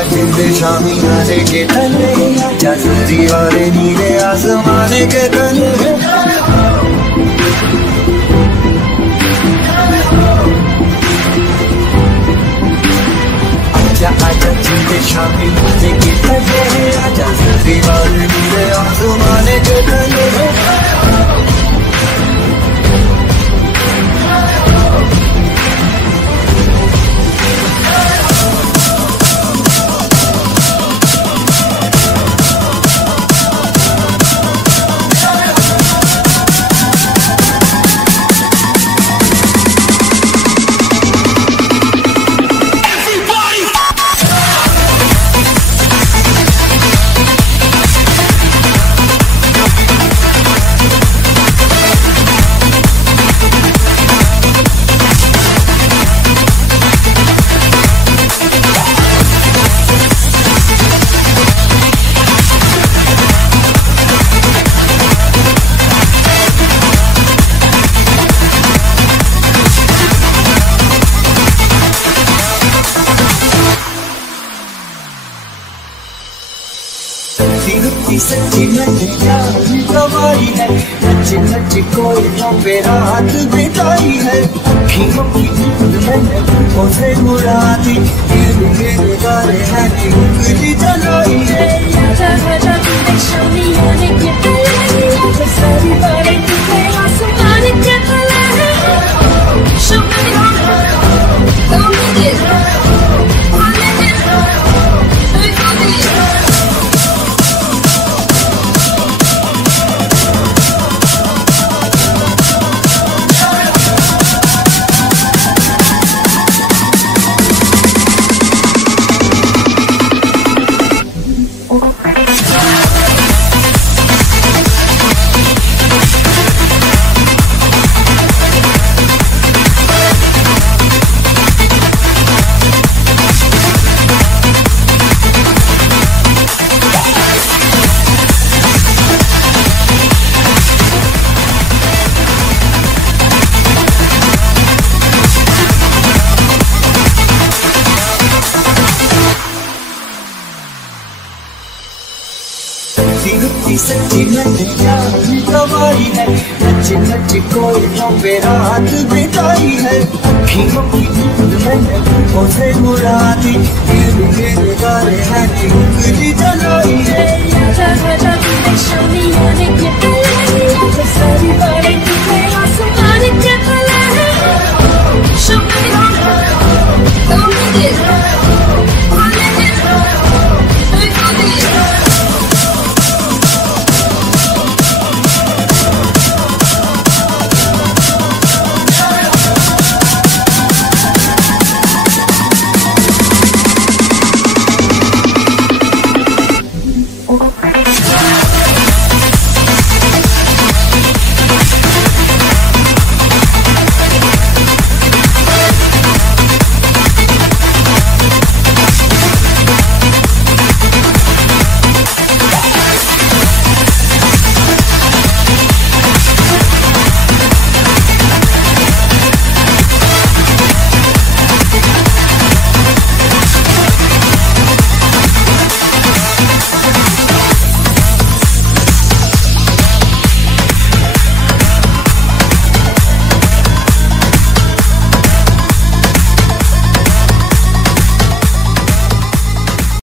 आजा जिंदे शामी आने के तले, आजा जरी वाले नीले आसमाने के तले। आजा आजा जिंदे शामी आने के तले, आजा जरी वाले नीले आसमाने के तले। सच्ची नची गवाई है, नच नच कोई पे रात बिताई है। अखियों की नींद मैंने तुमको से उड़ा दी, मेरे गाने हैं उंगली जलाई है। आजा आजा जिंदे शामी आने के तले, आजा सारी बातें तुझे आसमान के तले। Show me don't need it, I need it, I got it। सच्ची नची गवाई है, नच नच कोई पे रात बिताई है। अखियों की नींद मैंने तुमको से उड़ा दी, मेरे गाने हैं उंगली जलाई है।